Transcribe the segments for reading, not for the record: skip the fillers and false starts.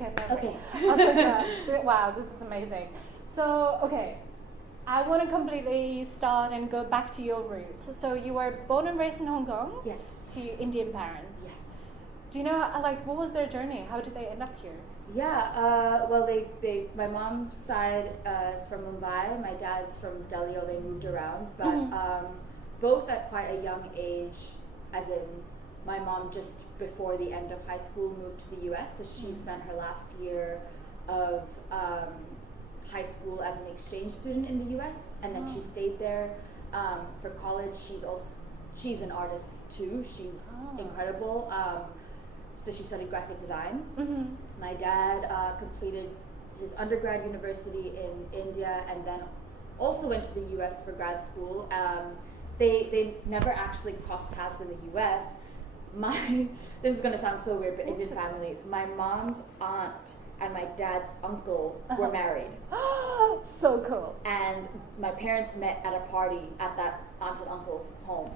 Okay, perfect. Okay. I was like, wow, this is amazing. So, okay, I want to completely start and go back to your roots. So you were born and raised in Hong Kong? Yes. To Indian parents? Yes. Do you know, what was their journey? How did they end up here? Yeah, well, my mom's side is from Mumbai, my dad's from Delhi, or they moved around, but both at quite a young age, as in my mom just before the end of high school moved to the US, so she spent her last year of high school as an exchange student in the US, and then she stayed there for college. She's an artist too, she's incredible. So she studied graphic design. My dad completed his undergrad university in India and then also went to the US for grad school. They never actually crossed paths in the US. This is going to sound so weird, but Indian families, my mom's aunt and my dad's uncle were married. So cool. And my parents met at a party at that aunt and uncle's home.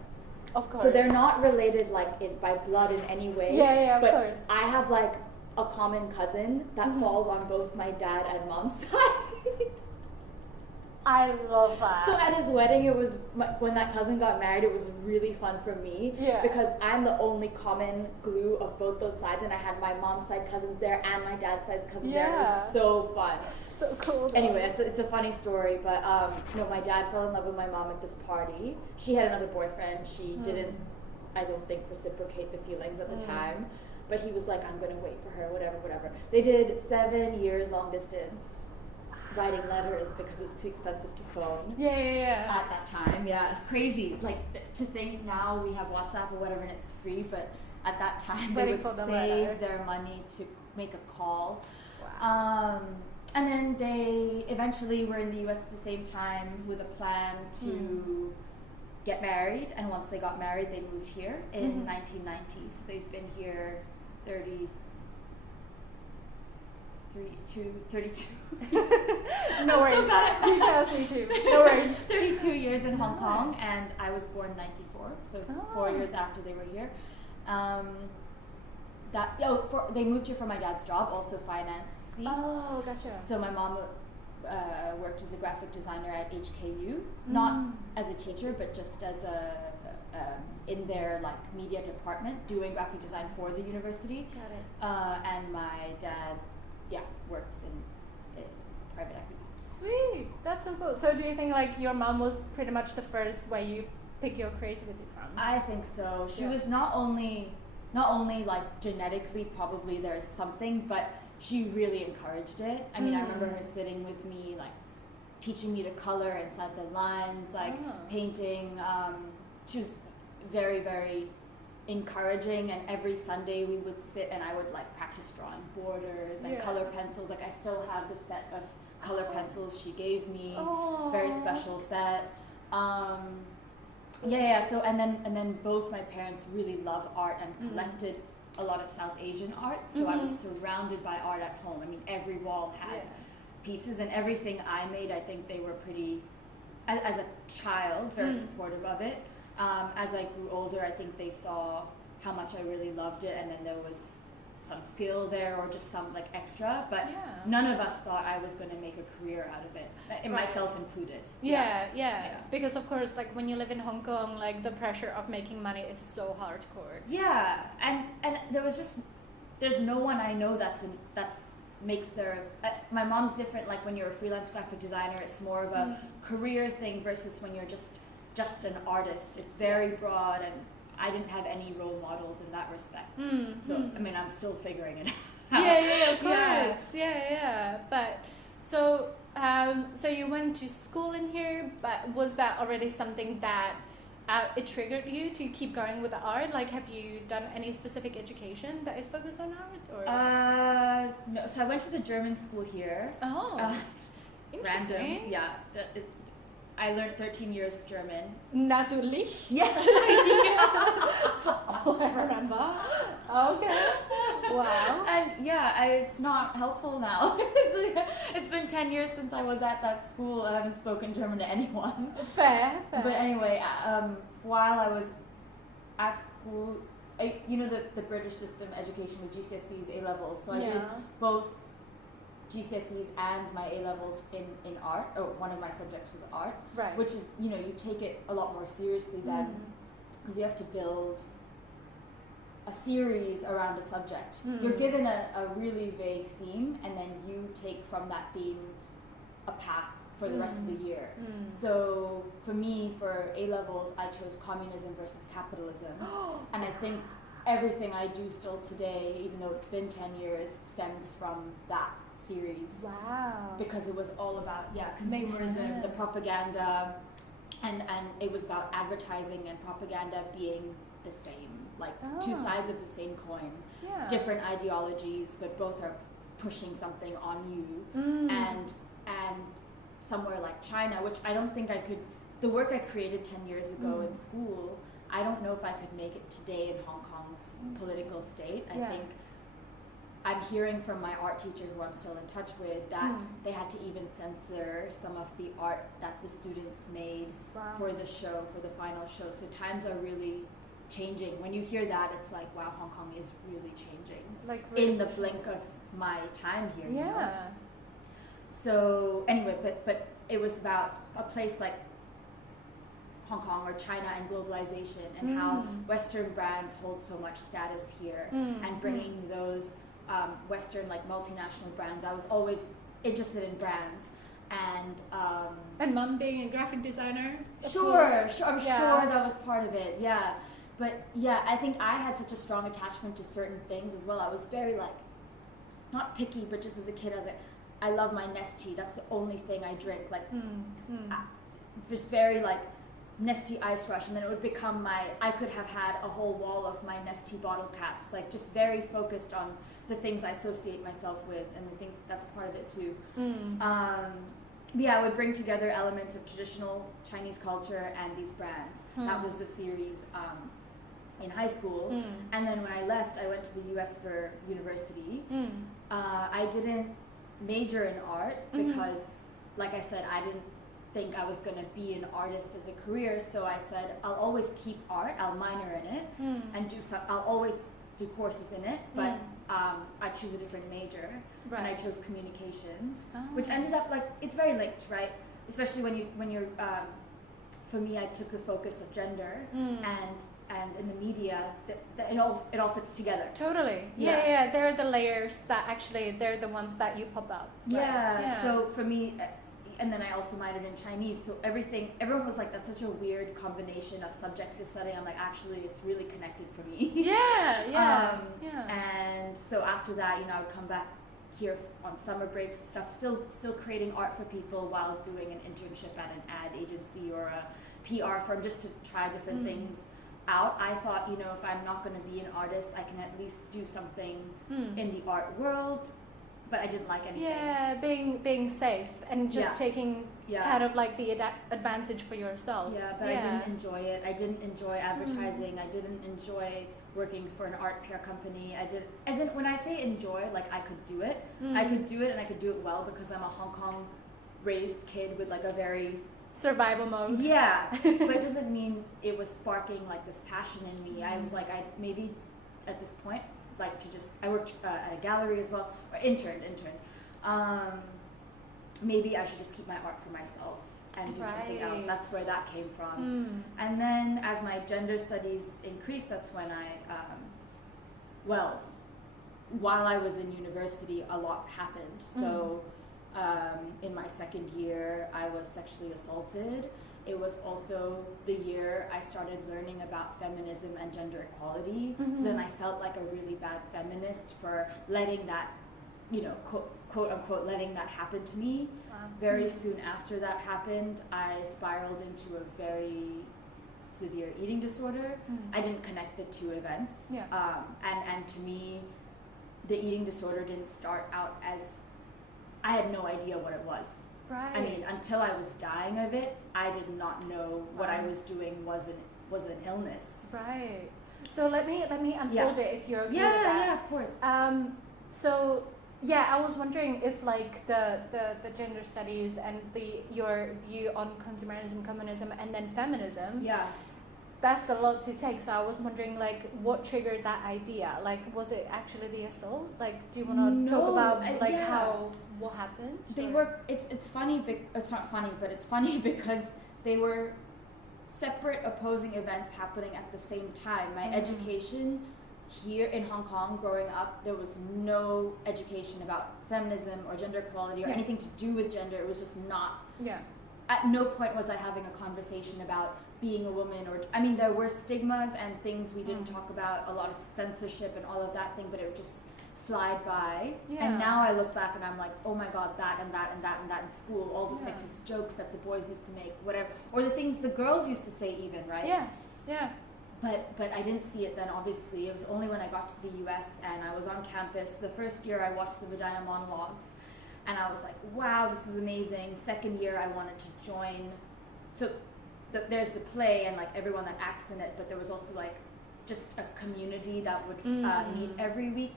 Of course. So they're not related by blood in any way. Yeah, of but course. I have like a common cousin that falls on both my dad and mom's side. I love that. So at his wedding, it was when that cousin got married. It was really fun for me because I'm the only common glue of both those sides, and I had my mom's side cousins there and my dad's side cousins there. It was so fun. So cool. Though. Anyway, it's a funny story, but no, my dad fell in love with my mom at this party. She had another boyfriend. She didn't, I don't think, reciprocate the feelings at the time, but he was like, I'm going to wait for her, whatever. They did 7 years long distance. Writing letters because it's too expensive to phone. Yeah. At that time, it's crazy. Like to think now we have WhatsApp or whatever and it's free, but at that time they would save their money to make a call. Wow. And then they eventually were in the US at the same time with a plan to get married. And once they got married, they moved here in 1990. So they've been here 32. No worries. So bad. 2002. No worries. 32 years in Hong Kong, and I was born 94, so 4 years after they were here. They moved here for my dad's job, also finance. Oh, gotcha. So my mom worked as a graphic designer at HKU, not as a teacher, but just as in their media department, doing graphic design for the university. Got it. And my dad works in private equity. Sweet, that's so cool. So do you think your mom was pretty much the first where you pick your creativity from? I think so. She was not only genetically probably there's something, but she really encouraged it. I mean, I remember her sitting with me, teaching me to color inside the lines, painting. She was very, very encouraging, and every Sunday we would sit and I would practice drawing borders and color pencils. I still have the set of color pencils she gave me. Very special set. So and then both my parents really love art and collected a lot of South Asian art, so I was surrounded by art at home. I mean, every wall had pieces, and everything I made, I think they were pretty, as a child, very supportive of it. As I grew older, I think they saw how much I really loved it, and then there was some skill there or just some extra, but none of us thought I was going to make a career out of it, and myself included. Yeah. Because of course, when you live in Hong Kong, the pressure of making money is so hardcore. Yeah, and there's no one I know that's makes their my mom's different. When you're a freelance graphic designer, it's more of a career thing versus when you're just an artist. It's very broad, and I didn't have any role models in that respect. So I mean, I'm still figuring it out. Yeah, of course. Yeah. But so you went to school in here, but was that already something that it triggered you to keep going with the art? Have you done any specific education that is focused on art? Or no. So I went to the German school here. Interesting. Random. Yeah. I learned 13 years of German. Natürlich. Yeah. That's all I remember. Okay. Wow. And it's not helpful now. It's been 10 years since I was at that school. I haven't spoken German to anyone. Fair. But anyway, while I was at school, the British system education with GCSEs, A levels. So I did both GCSEs and my A levels in art. Or one of my subjects was art, Right. which is you take it a lot more seriously then, because you have to build a series around a subject. You're given a really vague theme, and then you take from that theme a path for the rest of the year. So for me, for A levels, I chose communism versus capitalism, and I think everything I do still today, even though it's been 10 years, stems from that series. Wow. Because it was all about Makes consumerism, the sense. propaganda, and it was about advertising and propaganda being the same, like two sides of the same coin, different ideologies, but both are pushing something on you. And somewhere like China, which I don't think I could, the work I created 10 years ago in school, I don't know if I could make it today in Hong Kong's political state. I think I'm hearing from my art teacher, who I'm still in touch with, that they had to even censor some of the art that the students made for the show, for the final show. So times are really changing. When you hear that, it's like, wow, Hong Kong is really changing. Like really in the blink of my time here. Yeah. You know? So anyway, but it was about a place like Hong Kong or China and globalization, and how Western brands hold so much status here, and bringing those Western like multinational brands. I was always interested in brands, and mom being a graphic designer. I'm sure that was part of it. Yeah, but I think I had such a strong attachment to certain things as well. I was very like, not picky, but just as a kid, I was like, I love my Nestea. That's the only thing I drink. Like, just very like Nestea Ice Rush, and then it would become I could have had a whole wall of my Nestea bottle caps. Like, just very focused on the things I associate myself with, and I think that's part of it too. I would bring together elements of traditional Chinese culture and these brands. That was the series in high school, and then when I left, I went to the US for university. I didn't major in art because, like I said, I didn't think I was going to be an artist as a career, so I said I'll always keep art, I'll minor in it, and I'll always do courses in it, but I choose a different major, and I chose communications, which ended up like, it's very linked, right? Especially when you're for me, I took the focus of gender, and in the media, it all fits together. Totally. Yeah. They're the layers that actually, they're the ones that you pop up. Right? Yeah. So for me, and then I also minored in Chinese, so everyone was like, that's such a weird combination of subjects you're studying. I'm like, actually, it's really connected for me. Yeah. And so after that, I would come back here on summer breaks and stuff, still creating art for people while doing an internship at an ad agency or a PR firm, just to try different things out. I thought, if I'm not going to be an artist, I can at least do something in the art world, but I didn't like anything. Yeah, being safe and just taking kind of like the advantage for yourself. Yeah, but I didn't enjoy it. I didn't enjoy advertising. I didn't enjoy working for an art PR company. As in, when I say enjoy, like, I could do it. I could do it, and I could do it well because I'm a Hong Kong raised kid with like a very survival mode. Yeah, but it doesn't mean it was sparking like this passion in me. I was like, I maybe at this point like to just, I worked at a gallery as well, or interned. Maybe I should just keep my art for myself and do something else. That's where that came from. And then as my gender studies increased, that's when while I was in university, a lot happened. So in my second year, I was sexually assaulted. It was also the year I started learning about feminism and gender equality. So then I felt like a really bad feminist for letting that, quote unquote, letting that happen to me. Very soon after that happened, I spiraled into a very severe eating disorder. I didn't connect the two events. And to me, the eating disorder didn't start out as, I had no idea what it was. Right. I mean, until I was dying of it, I did not know what I was doing was an illness. Right. So let me unfold it if you're okay with that. Yeah, of course. So yeah, I was wondering if like the gender studies and your view on consumerism, communism, and then feminism. Yeah. that's a lot to take. So I was wondering, like, what triggered that idea? Like, was it actually the assault? Like, do you want to talk about like what happened? They were. It's funny. It's not funny, but it's funny because they were separate opposing events happening at the same time. My education here in Hong Kong, growing up, there was no education about feminism or gender equality or anything to do with gender. It was just not. Yeah. At no point was I having a conversation about being a woman, or I mean, there were stigmas and things we didn't talk about, a lot of censorship and all of that thing, but it would just slide by. Yeah. And now I look back and I'm like, oh my god, that and that and that and that in school, all the sexist jokes that the boys used to make, whatever, or the things the girls used to say even, right? Yeah, yeah. But I didn't see it then, obviously. It was only when I got to the US and I was on campus. The first year I watched the Vagina Monologues and I was like, wow, this is amazing. Second year I wanted to join. So there's the play and like everyone that acts in it, but there was also like just a community that would meet every week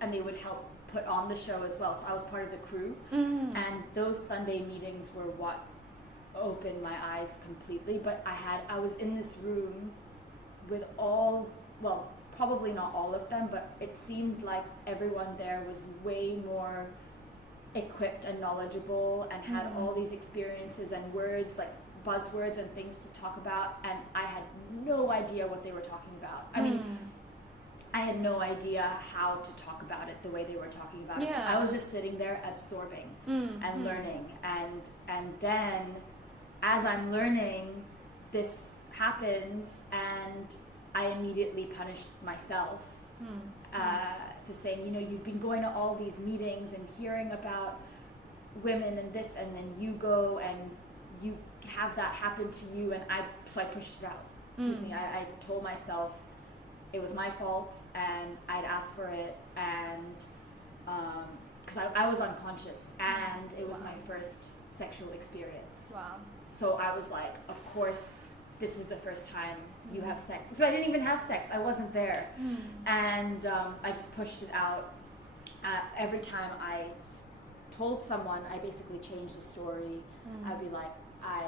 and they would help put on the show as well. So I was part of the crew, and those Sunday meetings were what opened my eyes completely. But I was in this room with probably not all of them, but it seemed like everyone there was way more equipped and knowledgeable and had all these experiences and words, like buzzwords and things to talk about, and I had no idea what they were talking about. I mean, I had no idea how to talk about it the way they were talking about it. So I was just sitting there absorbing and learning, and then as I'm learning, this happens and I immediately punished myself for saying, you know, you've been going to all these meetings and hearing about women and this, and then you go and you have that happen to you, and I pushed it out. Excuse me. I told myself it was my fault and I'd asked for it, and because I was unconscious and it was my first sexual experience. Wow. So I was like, of course, this is the first time you have sex. So I didn't even have sex. I wasn't there. And I just pushed it out. Every time I told someone, I basically changed the story. I'd be like, I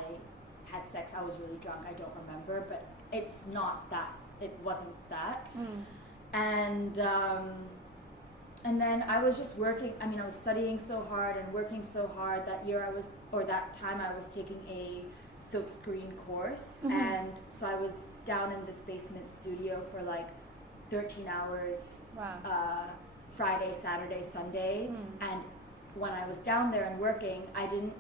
had sex, I was really drunk, I don't remember, but it's not that. It wasn't that. And then I was just working. I mean, I was studying so hard and working so hard. That time I was taking a silkscreen course, and so I was down in this basement studio for like 13 hours. Wow. Friday, Saturday, Sunday, and when I was down there and working, I didn't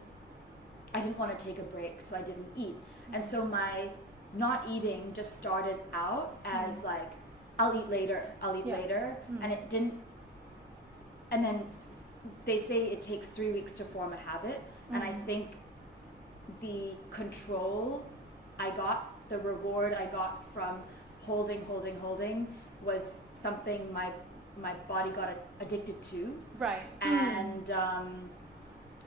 want to take a break, so I didn't eat. And so my not eating just started out as like, I'll eat later, and it didn't. And then they say it takes 3 weeks to form a habit, and I think the control I got, the reward I got from holding was something my body got addicted to. Right. And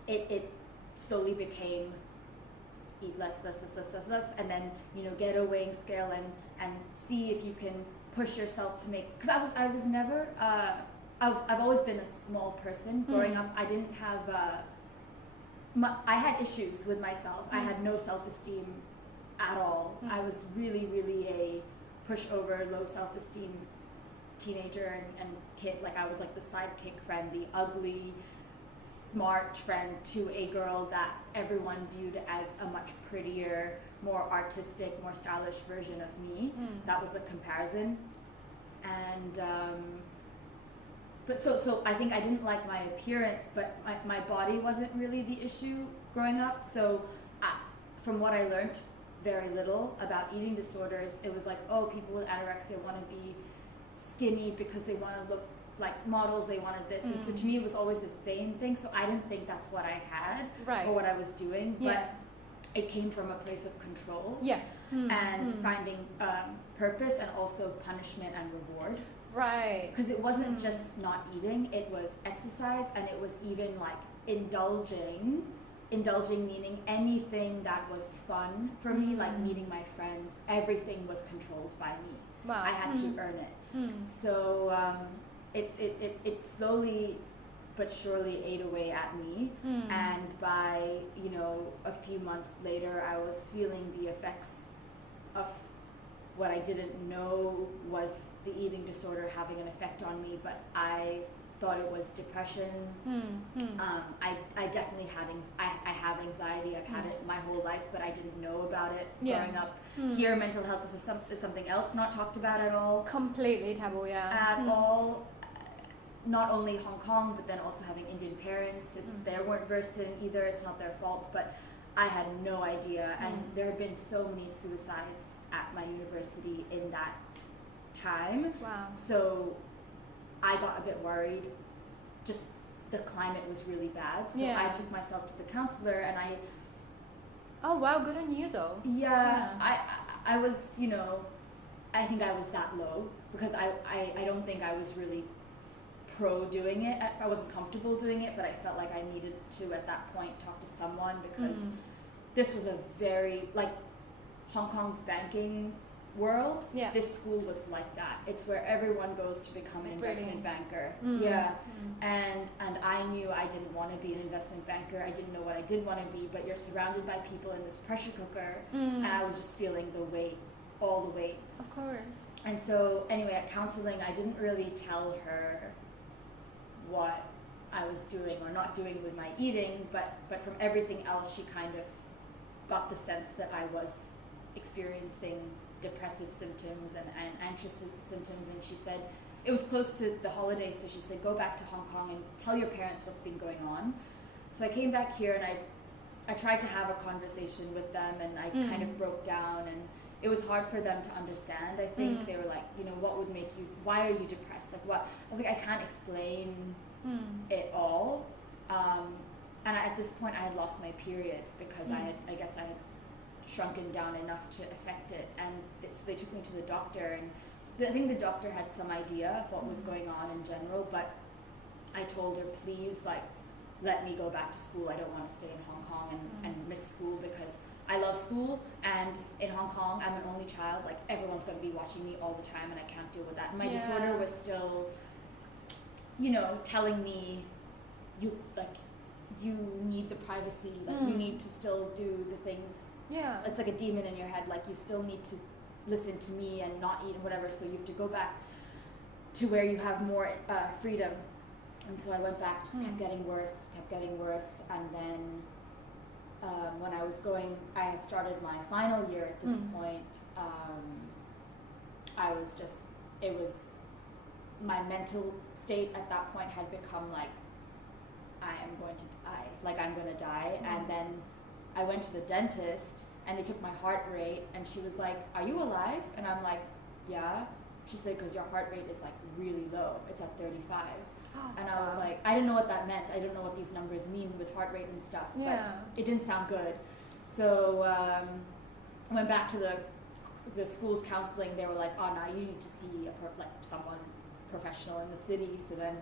it slowly became eat less, and then, you know, get a weighing scale and see if you can push yourself to make, because I was never I've always been a small person growing up. I didn't have I had issues with myself. I had no self-esteem at all. I was really a pushover, low self-esteem teenager and kid. Like, I was like the sidekick friend, the ugly, smart friend to a girl that everyone viewed as a much prettier, more artistic, more stylish version of me. That was the comparison. And but so I think I didn't like my appearance, but my body wasn't really the issue growing up. So from what I learned very little about eating disorders, it was like, oh, people with anorexia want to be skinny because they want to look like models, they wanted this. And so to me it was always this vain thing, so I didn't think that's what I had or what I was doing, but it came from a place of control and finding purpose and also punishment and reward. Right. Because it wasn't just not eating, it was exercise, and it was even like indulging meaning anything that was fun for me, like meeting my friends, everything was controlled by me. Wow. I had to earn it. So it slowly but surely ate away at me, and by, you know, a few months later I was feeling the effects of what I didn't know was the eating disorder having an effect on me, but I thought it was depression. I definitely I have anxiety. I've had it my whole life, but I didn't know about it growing up. Here, mental health is something else not talked about at all. Completely taboo, yeah. At all. Not only Hong Kong, but then also having Indian parents. They weren't versed in either. It's not their fault, but I had no idea. And there had been so many suicides at my university in that time. Wow. So I got a bit worried. Just the climate was really bad. So I took myself to the counselor, and Oh wow, good on you though. I was, I think I was that low because I don't think I was really pro doing it. I wasn't comfortable doing it, but I felt like I needed to at that point talk to someone because this was a very, like, Hong Kong's banking world. Yeah. This school was like that. It's where everyone goes to become an investment banker. And I knew I didn't want to be an investment banker. I didn't know what I did want to be, but you're surrounded by people in this pressure cooker, and I was just feeling the weight, all the weight. Of course. And so anyway, at counseling, I didn't really tell her what I was doing or not doing with my eating, but from everything else, she kind of got the sense that I was experiencing depressive symptoms and anxious symptoms, and she said, it was close to the holidays, so she said, go back to Hong Kong and tell your parents what's been going on. So I came back here, and I tried to have a conversation with them, and I kind of broke down, and it was hard for them to understand. I think they were like, what would make you, why are you depressed? Like what? I was like, I can't explain it all. And at this point I had lost my period because I guess I had shrunken down enough to affect it. And so they took me to the doctor, and I think the doctor had some idea of what was going on in general, but I told her, please, like, let me go back to school. I don't want to stay in Hong Kong and miss school because I love school, and in Hong Kong, I'm an only child. Like, everyone's going to be watching me all the time, and I can't deal with that. And my disorder was still, telling me, you need the privacy. Like, you need to still do the things. Yeah. It's like a demon in your head. Like, you still need to listen to me and not eat and whatever. So you have to go back to where you have more freedom. And so I went back, just kept getting worse. And then when I had started my final year at this point, my mental state at that point had become like, I am going to die, like I'm going to die. And then I went to the dentist, and they took my heart rate, and she was like, are you alive? And I'm like, yeah. She said, because your heart rate is like really low, it's at 35. And I was like, I didn't know what that meant. I don't know what these numbers mean with heart rate and stuff, but it didn't sound good. So I went back to the school's counseling. They were like, oh, no, you need to see someone professional in the city. So then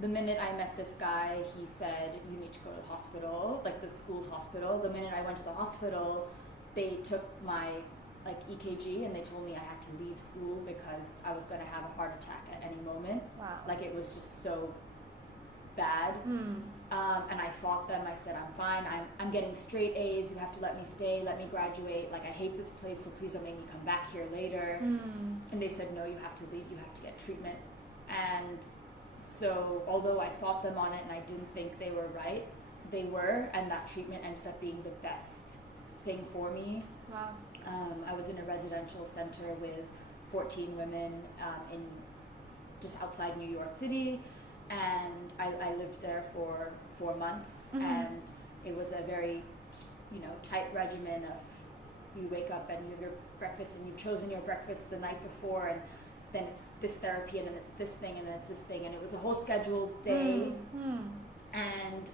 the minute I met this guy, he said, you need to go to the hospital, like the school's hospital. The minute I went to the hospital, they took my EKG, and they told me I had to leave school because I was going to have a heart attack at any moment. Wow. Like, it was just so bad. And I fought them. I said, I'm fine. I'm getting straight A's. You have to let me stay, let me graduate. Like, I hate this place, so please don't make me come back here later. And they said, no, you have to leave. You have to get treatment. And so although I fought them on it and I didn't think they were right, they were, and that treatment ended up being the best thing for me. Wow. I was in a residential center with 14 women in just outside New York City, and I lived there for 4 months, and it was a very, tight regimen of you wake up and you have your breakfast, and you've chosen your breakfast the night before, and then it's this therapy, and then it's this thing, and then it's this thing, and it was a whole scheduled day. And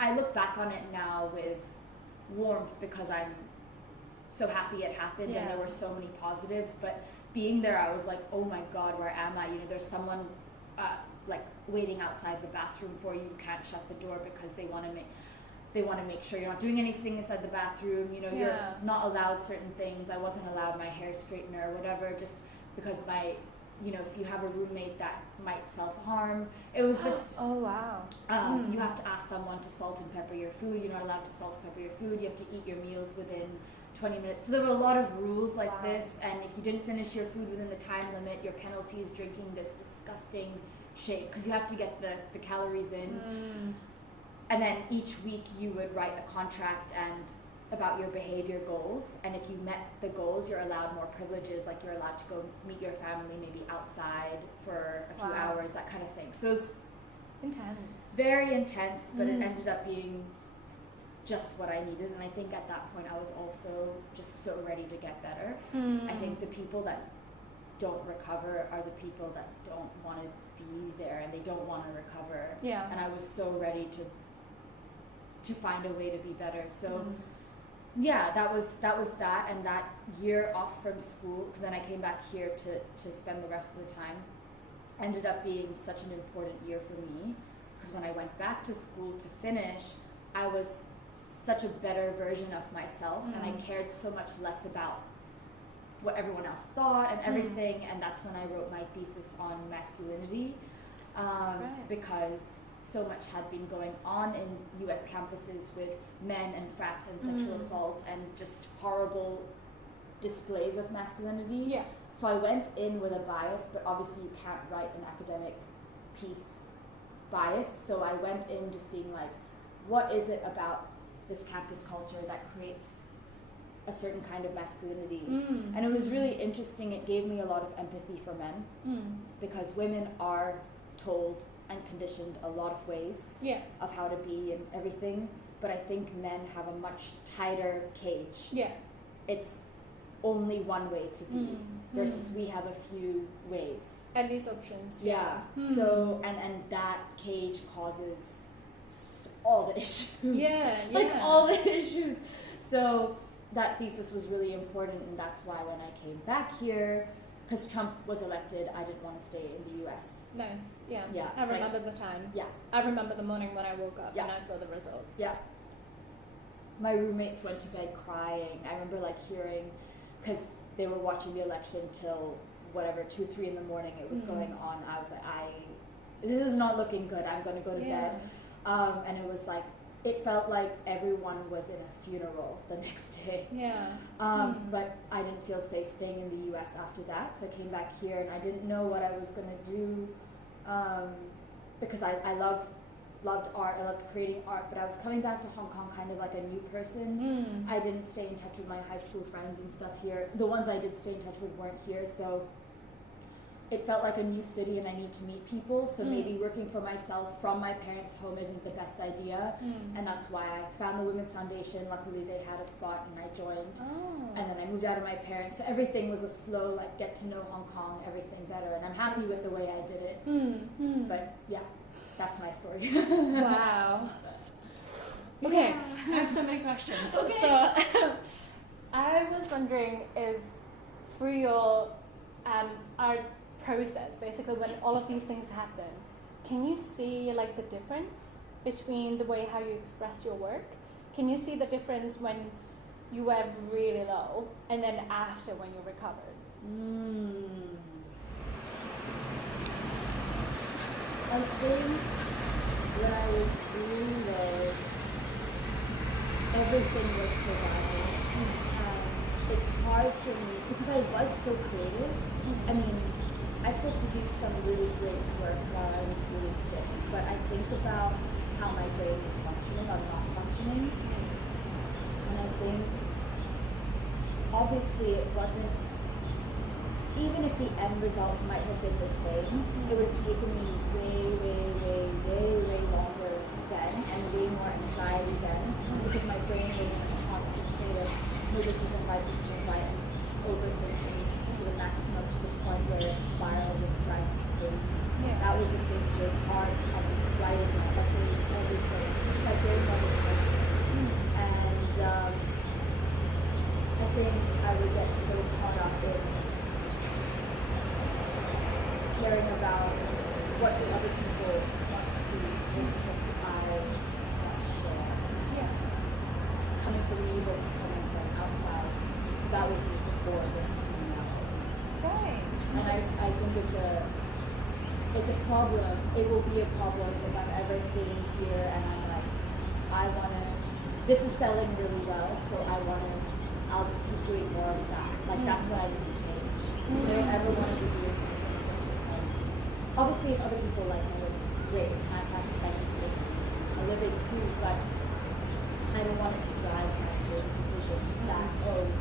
I look back on it now with warmth because I'm so happy it happened, and there were so many positives. But being there, I was like, oh my God, where am I? There's someone waiting outside the bathroom for you. You can't shut the door because they want to make sure you're not doing anything inside the bathroom. You're not allowed certain things. I wasn't allowed my hair straightener or whatever, just because if you have a roommate that might self-harm. It was just... Oh, wow. You have to ask someone to salt and pepper your food. You're not allowed to salt and pepper your food. You have to eat your meals within 20 minutes. So there were a lot of rules like Wow. this, and if you didn't finish your food within the time limit, your penalty is drinking this disgusting shake, because you have to get the calories in. And then each week you would write a contract and about your behavior goals, and if you met the goals, you're allowed more privileges, like you're allowed to go meet your family maybe outside for a few Wow. hours, that kind of thing. So it's Intense. very intense, but it ended up being just what I needed, and I think at that point I was also just so ready to get better. I think the people that don't recover are the people that don't want to be there, and they don't want to recover. Yeah. And I was so ready to find a way to be better. So yeah, that was that, and that year off from school, because then I came back here to spend the rest of the time, ended up being such an important year for me, because when I went back to school to finish, I was such a better version of myself, and I cared so much less about what everyone else thought and everything, and that's when I wrote my thesis on masculinity, because so much had been going on in US campuses with men and frats and sexual assault and just horrible displays of masculinity. Yeah. So I went in with a bias, but obviously you can't write an academic piece biased. So I went in just being like, what is it about this campus culture that creates a certain kind of masculinity? And it was really interesting. It gave me a lot of empathy for men, because women are told and conditioned a lot of ways of how to be and everything, but I think men have a much tighter cage. It's only one way to be, versus we have a few ways. At least options. So and that cage causes all the issues. Like all the issues. So that thesis was really important, and that's why when I came back here, because Trump was elected, I didn't want to stay in the US. Nice. Yeah. Yeah. I so remember the time. Yeah. I remember the morning when I woke up Yeah. and I saw the result. Yeah. My roommates went to bed crying. I remember like hearing, because they were watching the election till whatever 2, 3 in the morning it was going on. I was like, this is not looking good. I'm going to go to bed. And it was like, it felt like everyone was in a funeral the next day. But I didn't feel safe staying in the US after that, so I came back here, and I didn't know what I was going to do, because I loved art, I loved creating art, but I was coming back to Hong Kong kind of like a new person. I didn't stay in touch with my high school friends and stuff here. The ones I did stay in touch with weren't here, so it felt like a new city, and I need to meet people, so maybe working for myself from my parents' home isn't the best idea, and that's why I found the Women's Foundation. Luckily they had a spot, and I joined, and then I moved out of my parents, so everything was a slow, like, get to know Hong Kong, everything better, and I'm happy with the way I did it. But yeah, that's my story. Wow. Okay, I have so many questions. So I was wondering if through your art process, basically when all of these things happen, can you see like the difference between the way how you express your work? Can you see the difference when you were really low and then after when you recovered? I think when I was really low, everything was survival. It's hard for me because I was still creative. I mean, I still produced some really great work while I was really sick, but I think about how my brain was functioning or not functioning, and I think obviously it wasn't, even if the end result might have been the same, it would have taken me way longer then, and way more anxiety then, because my brain was in a constant state of, no, this isn't right, and just overthinking to the maximum, to the point where it spirals and drives me crazy. That was the case with art and writing, essays, everything. It's just my brain wasn't functioning. And I think I would get so caught up in caring about what do other people want to see versus what do I want to share. Coming from me versus coming from outside. So that was me before versus me now. Right. And I think it's a problem. It will be a problem if I'm ever sitting here and I'm like, this is selling really well, so I I'll just keep doing more of that. Like that's what I need to change. I don't ever want to be doing something just because. Obviously, if other people like me, it's great. It's fantastic. I need to make a living too, but I don't want it to drive my creative decisions. That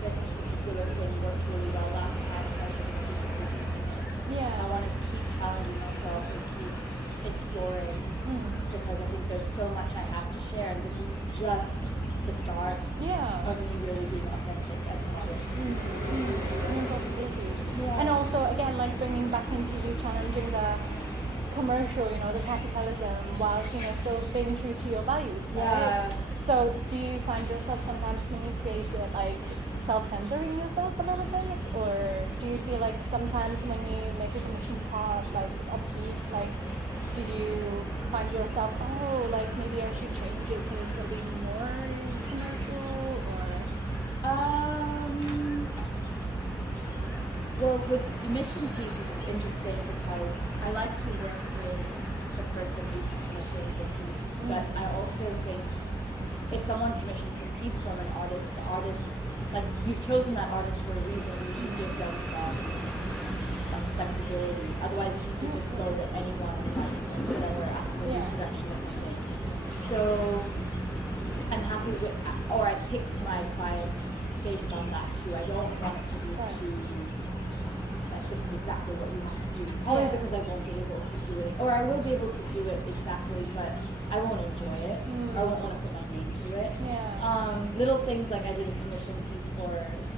this particular thing worked really well last time, so I should just keep producing it. Yeah. I want to keep challenging myself and keep exploring because I think there's so much I have to share, and this is just the start of me really being authentic as an artist. New possibilities. Yeah. And also, again, like bringing back into you challenging the commercial, the capitalism, whilst, still being true to your values, right? Yeah. So do you find yourself sometimes when you create it, like self-censoring yourself a little bit? Or do you feel like sometimes when you make a commission part, like a piece, like do you find yourself, like maybe I should change it so it's going to be more commercial? Or well, with commission pieces, it's interesting because I like to work with the person who's commissioned the piece, but I also think if someone commissions a piece from an artist, the artist, like you've chosen that artist for a reason, you should give them some flexibility. Otherwise, you could just go to anyone, whatever, ask for a reproduction or something. So I'm happy with, or I pick my clients based on that too. I don't want it to be too. This is exactly what you have to do. Probably because I won't be able to do it. Or I will be able to do it exactly, but I won't enjoy it. I won't want to put my name to it. Yeah. Little things like I did a commission piece for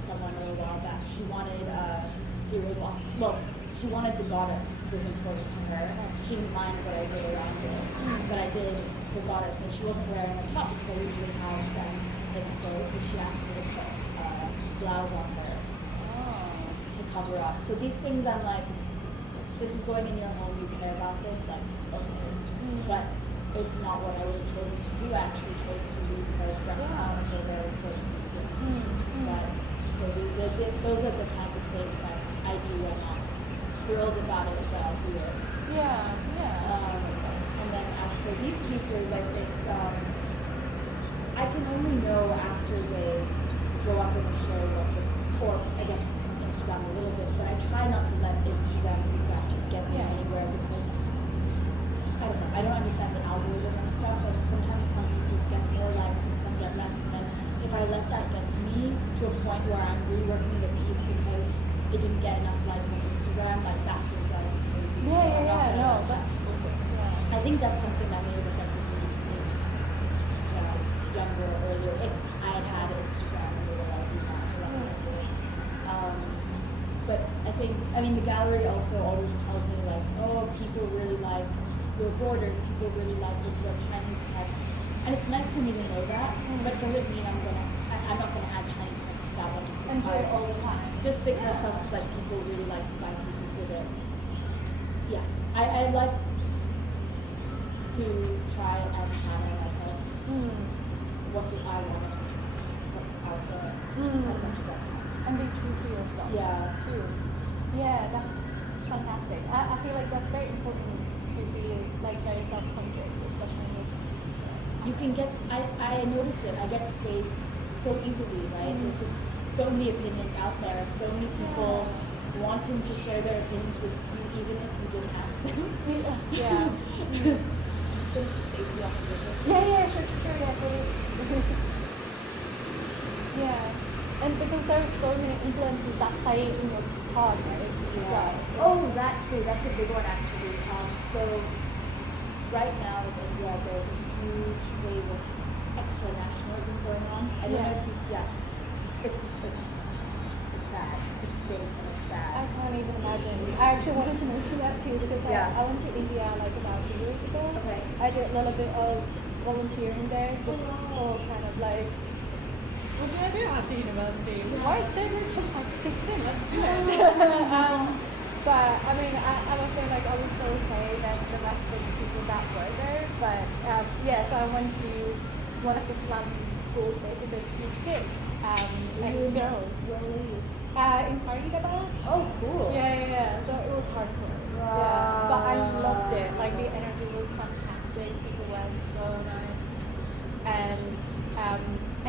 someone a while back. She wanted a cereal box. Well, she wanted the goddess was important to her. She didn't mind what I did around it. But I did the goddess, and she wasn't wearing a top because I usually have them exposed, but she asked me to put a blouse on her to cover up. So these things I'm like, this is going in your home, you care about this, like, okay. But it's not what I would have chosen to do. I actually chose to leave her dress on for a very important reason. But so those are the kinds of things I do. I'm not thrilled about it, but I'll do it. Yeah. And then as for these pieces, I think I can only know after they go up in the show or I guess Instagram a little bit, but I try not to let Instagram feedback get me anywhere because I don't know, I don't understand the algorithm and stuff, and sometimes some pieces get more likes and some get less, and then if I let that get to me to a point where I'm reworking the piece because it didn't get enough likes on Instagram, like that's what drives me crazy. No, that's bullshit. Yeah. I think that's something that may have affected me when I was younger or earlier, if I had had Instagram the way I do now, like I did. But I mean, the gallery also always tells me like, people really like your borders, people really like your Chinese text. And it's nice for me to know that, but it doesn't mean I'm not gonna add Chinese text to that one just because. And do it all the time. Just because some people really like to buy pieces with it. Yeah. I like to try and channel myself. What do I want to put out there as much as I can. And be true to yourself. Yeah. Too. Yeah, that's fantastic. I feel like that's very important to be like very self-conscious, especially when you're just. You can get. I notice it. I get swayed so easily, right? There's just so many opinions out there, and so many people wanting to share their opinions with you, even if you didn't ask them. Yeah. I'm just gonna switch Stacey off of it. Yeah, sure, yeah, totally. Yeah. And because there are so many influences that play in your part, right? Oh, that too. That's a big one actually. So right now in India, there's a huge wave of extra nationalism going on. I don't know if you. Yeah. It's bad. It's big and it's bad. I can't even imagine. I actually wanted to mention that too because I went to India like about 2 years ago. Okay. I did a little bit of volunteering there just for kind of like. What do I do after university? Right, so very complex kicks in, let's do it. But I mean, I was saying like I was so okay that the rest of the people that were there, but so I went to one of the slum schools basically to teach kids and girls. Where were you? In Faridabad. Oh, cool. Yeah. So it was hardcore. Wow. Yeah, but I loved it. Like the energy was fantastic. People were so nice, and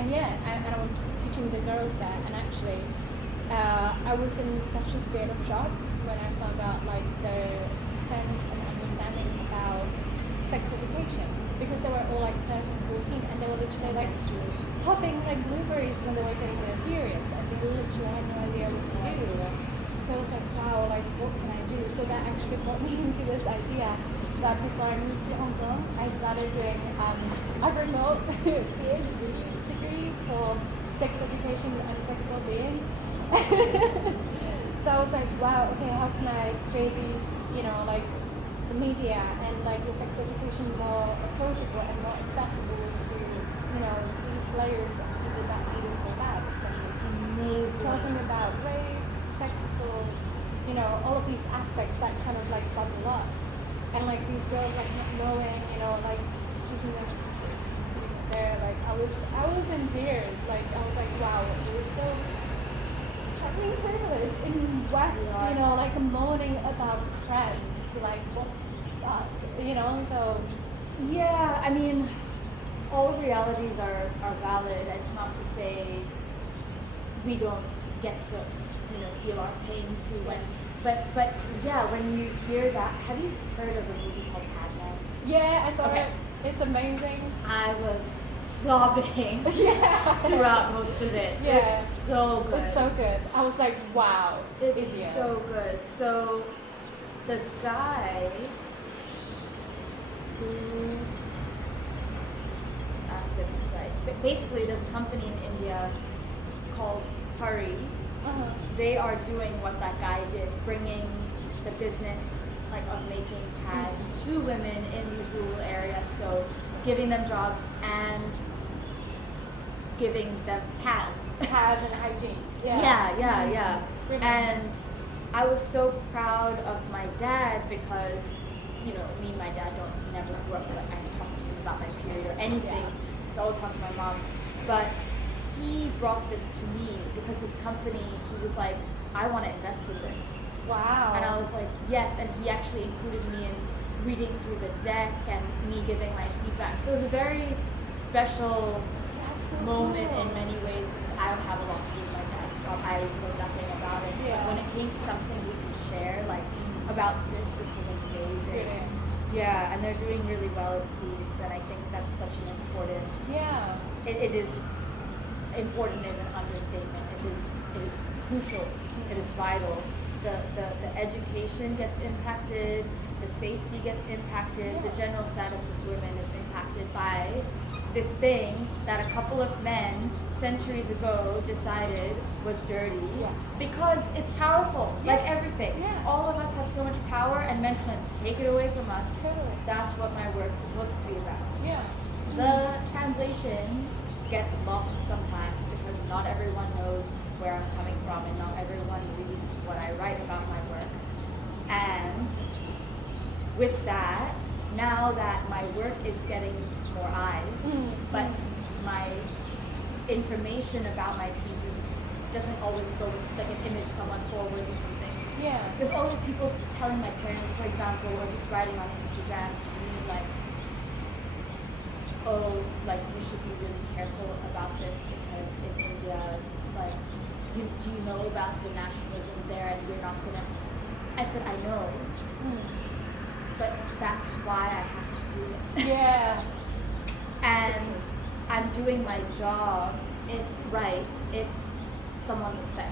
and I was teaching the girls that, and actually, I was in such a state of shock when I found out like their sense and understanding about sex education, because they were all like 13, 14, and they were literally like popping like blueberries when they were getting their periods, and they literally had no idea what to do. So I was like, wow, like what can I do? So that actually brought me into this idea that before I moved to Hong Kong, I started doing a remote PhD degree for sex education and sex well-being. So I was like, wow, okay, how can I create these, you know, like the media and like the sex education more approachable and more accessible to, you know, these layers of people that need it so bad, especially Amazing. talking about rape, sex assault, you know, all of these aspects that kind of like bubble up. And like these girls like not knowing, you know, like just keeping them tight, putting it there. Like I was in tears. Like I was like, wow, it was so fucking privileged in West, you know, like moaning about trends, like what the fuck, you know. So Yeah, I mean, all realities are valid. It's not to say we don't get to, you know, feel our pain too when. But yeah, when you hear that, have you heard of a movie called Padman? yeah, I saw it. It's amazing. I was sobbing throughout most of it. Yeah. It's so good. It's so good. I was like, wow. It's so good. So the guy who, I have to get this right. But basically, there's a company in India called Curry. They are doing what that guy did, bringing the business like of making pads to women in these rural areas. So giving them jobs and giving them pads. Pads and hygiene. Yeah. Brilliant. And I was so proud of my dad because, you know, me and my dad never grew up like I talked to him about my period or anything. So I always talk to my mom. But he brought this to me because his company, he was like, I want to invest in this. Wow. And I was like, yes. And he actually included me in reading through the deck and me giving my feedback. So it was a very special moment in many ways because I don't have a lot to do with my dad's job. I know nothing about it. Yeah. But when it came to something we could share, like about this was amazing. Yeah, and they're doing really well, it seems. And I think that's such an important. Yeah. It is important is an understatement. It is crucial. It is vital. The education gets impacted, the safety gets impacted, the general status of women is impacted by this thing that a couple of men centuries ago decided was dirty because it's powerful, like everything. Yeah. All of us have so much power and men can take it away from us. Totally. That's what my work's supposed to be about. Yeah. The translation gets lost sometimes because not everyone knows where I'm coming from and not everyone reads what I write about my work. And with that, now that my work is getting more eyes, but my information about my pieces doesn't always go like an image someone forwards or something. Yeah. There's all these people telling my parents, for example, or just writing on Instagram to me like, oh, like you should be really careful about this because in India, like, do you know about the nationalism there and you're not gonna. I said, I know, but that's why I have to do it. Yeah. And I'm doing my job if someone's upset.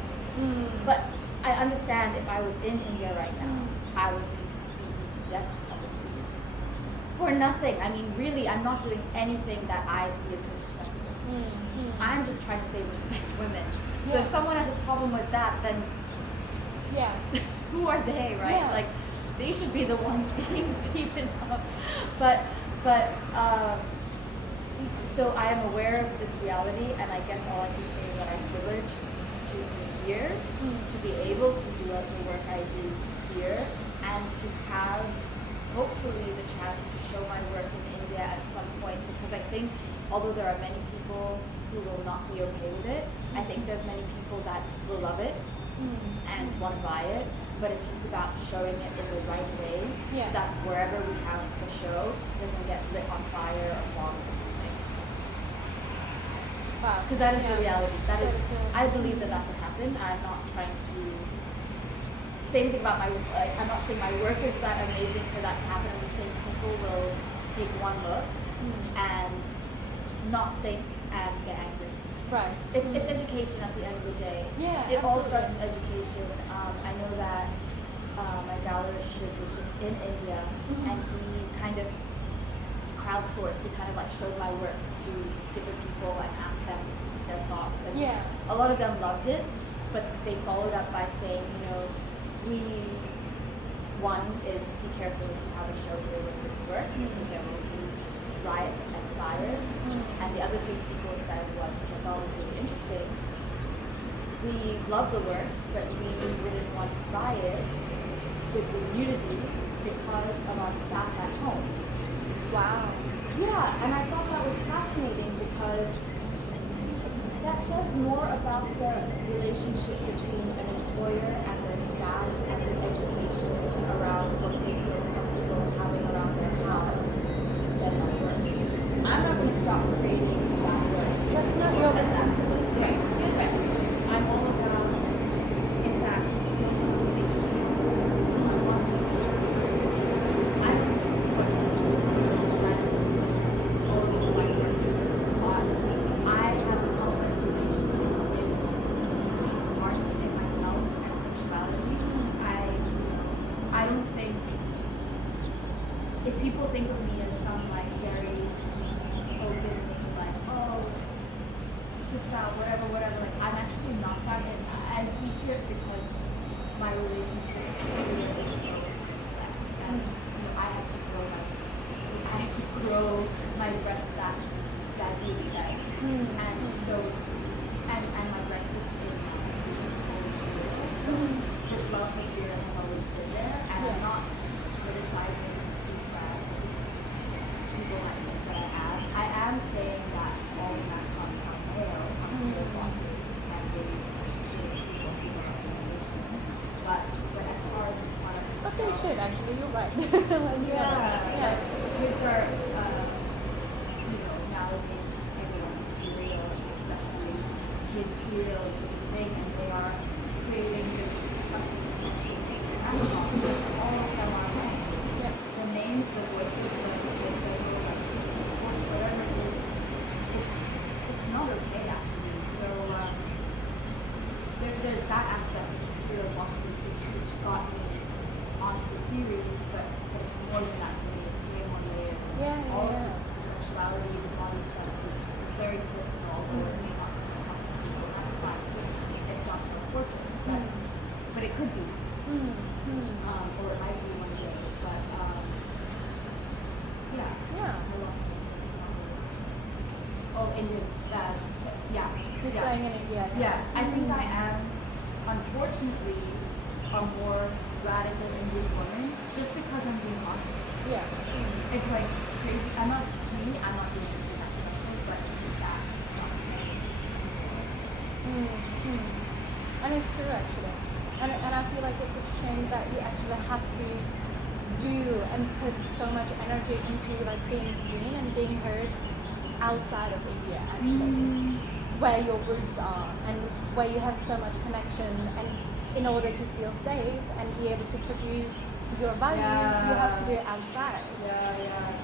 But I understand if I was in India right now, I would be beaten to death probably. For nothing. I mean, really, I'm not doing anything that I see as disrespectful. I'm just trying to say respect women. So if someone has a problem with that, then who are they, right? Yeah. Like, they should be the ones being beaten up. But so I am aware of this reality, and I guess all I can say is that I'm privileged to be here, to be able to do the work I do here, and to have hopefully the chance to show my work in India at some point, because I think although there are many people who will not be okay with it, I think there's many people that will love it and want to buy it, but it's just about showing it in the right way so that wherever we have the show doesn't get lit on fire or bombed or something. Wow. Because that is Yeah. the reality. That is, the- I believe that could happen. I'm not trying to say anything about my, like, I'm not saying my work is that amazing for that to happen. I'm just saying people will take one look and not think and get angry. Right. It's education at the end of the day. Yeah, It all absolutely. starts with education. I know that my gallerist was just in India, and he kind of crowdsourced. He kind of like showed my work to different people and asked them their thoughts. And Yeah. a lot of them loved it, but they followed up by saying, one is be careful if you have a show here with this work, because there will be riots and fires. And the other thing people said was, which I thought was really interesting, we love the work, but we wouldn't want to buy it with the nudity because of our staff at home. Wow. Yeah, and I thought that was fascinating because that says more about the relationship between an employer and their staff and their education around what they feel comfortable having around their house than my work. I'm not going to stop creating that work. That's not your responsibility. Correct. I'm all about, in fact, those conversations happen. I want people to question it. I don't put those on the brands and places all over my work because it's fun. I have a complex relationship with these parts in myself and sexuality. I don't think, if people think of me as some like very openly like, oh, tits out, whatever, like I'm actually not that. And I feature it because my relationship with it is so complex, and I had to grow my breast back that being fed, and so and my breakfast in cereal is always cereal. So this love for cereal has always been there, and I'm not criticizing these brands or people I think that I have. I am saying that all the mascots have male on cereal boxes, and they should keep a female representation. But as far as the product But they itself, should actually. You're right. Let's be honest. Yeah. like, kids are, nowadays everyone eats cereal, especially kids. Cereal is such a thing, and they are creating this trusting connection with these mascots, and all of them are men. Yeah. The names, the voices, the general, like, cooking, sports, whatever it is, it's not okay actually. So there's that aspect of the cereal boxes which got me onto the series, but it's more than that for me. It's way more layered. All of this, the sexuality, the body stuff is very personal, although it may not come across to people. That's fine, because it's not self-portraits, but it could be. Or it might be one day. But Yeah. I lost my train of thought. Oh, Indians. Displaying in India. Yeah, I think I am, unfortunately, a more radical Indian woman, just because I'm being honest. Yeah. It's like crazy. I'm not doing anything that special, but it's just that I'm not paying. And it's true actually. And I feel like it's such a shame that you actually have to do and put so much energy into like being seen and being heard outside of India actually. Where your roots are and where you have so much connection, and in order to feel safe and be able to produce your values, you have to do it outside.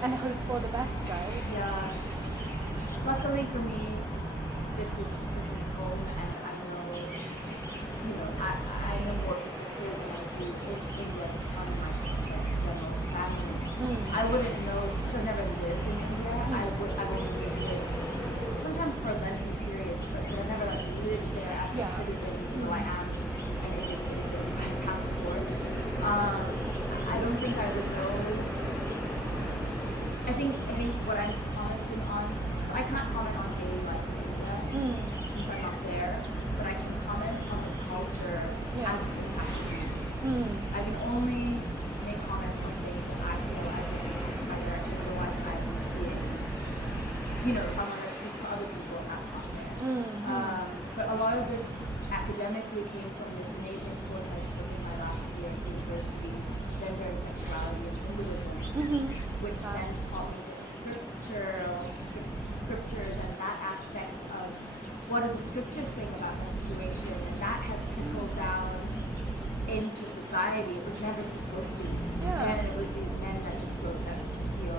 And hope for the best, right? Yeah. Luckily for me, this is home, and I know more people here than I do in India, just counting my general family. I wouldn't know, because I've never lived in India. I've only visited, sometimes for lengthy periods, but I've never lived there as a citizen, though I am an Indian citizen by passport. I don't think I would know. I think what I'm commenting on, so I can't comment on daily life in India since I'm not there, but I can comment on the culture as it's impacted me. I can only make comments on things that I feel I can impact my directly, otherwise I wouldn't be someone that speaks to other people, and that's not fair. But a lot of this academically came from this amazing course I took in my last year at university, Gender and Sexuality and Hinduism, which then taught me the scriptures and that aspect of what do the scriptures say about menstruation? And that has trickled down into society. It was never supposed to. Yeah. And it was these men that just wrote them to feel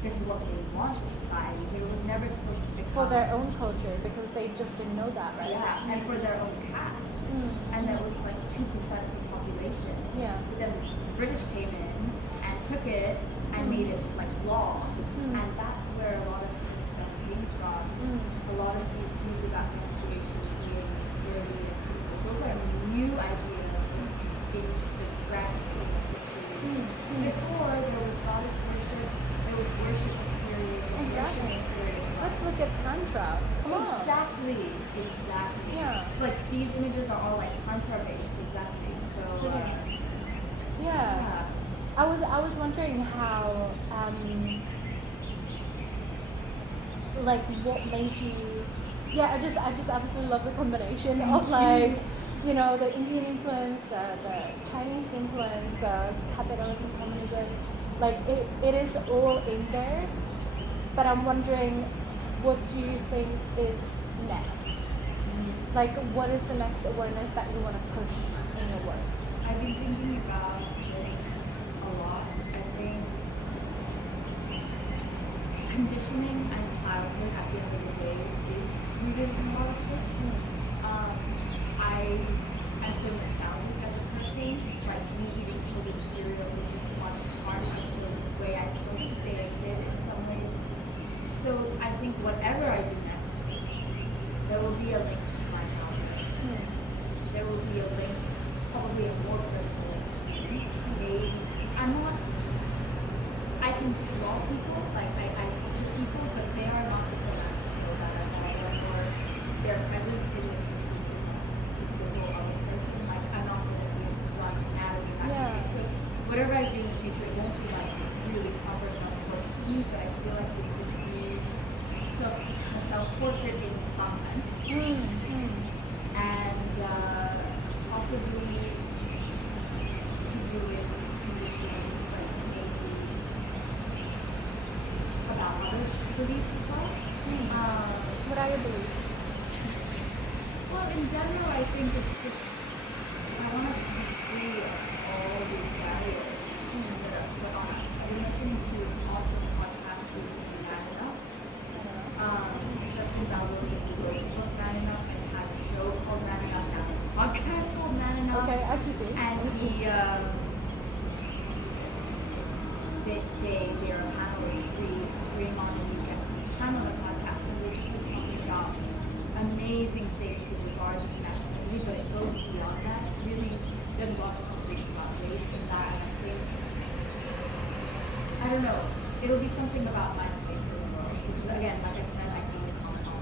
this is what they want of society, but it was never supposed to become For their own culture, because they just didn't know that, right? yeah, and for their own caste. And that was like 2% of the population. Yeah. But then the British came in and took it and made it like law. And that's where a lot of this stuff came from. A lot of these views about menstruation being dirty and sinful, those are new ideas in the grand scheme of history. Before, there was goddess worship, there was worship of periods, and Exactly. worship of periods. Let's look at Tantra. Come on. Exactly. Yeah. So like these images are all like tantra based, exactly. So Brilliant. Yeah. yeah. I was wondering how like what made you I just absolutely love the combination of like the Indian influence, the Chinese influence, the capitalism, communism, like it is all in there. But I'm wondering, what do you think is next? Like, what is the next awareness that you want to push in your work? I've been thinking about this a lot. I think conditioning and childhood at the end of the day is rooted in a lot of this. I am so nostalgic as a person. Like me eating children's cereal is just one part of the way I still stay a kid in some ways. So I think whatever I do next, there will be a link to my childhood. There will be a link, probably a more personal link to me. Maybe, because I'm not, I can draw people, like I picture people, but they are not the thing I'm skilled at all, or their presence in the pieces is the symbol of a person. Like I'm not going to be drawing anatomy, so whatever I do in the future, it won't be like really proper self-portraits of me, but I feel like it could be a self-portrait in some sense. And possibly to do with conditioning, like maybe about other beliefs as well. What are your beliefs? Well, in general, I think it's just, I want us to be free of all these barriers that are put on us. I've been listening to an awesome podcast recently, Man Enough. Justin Baldoni, who wrote the book Man Enough, and has a show called Man Enough, now has a podcast called Man Enough. Okay, as you do. And they're a panel of three non-elite guests each time on the podcast, and they've just been talking about amazing things with regards to masculinity, but it goes beyond that. Really, there's a lot of conversation about race and that, and I think, I don't know, it'll be something about my place in the world, because again, like I said, I can only comment on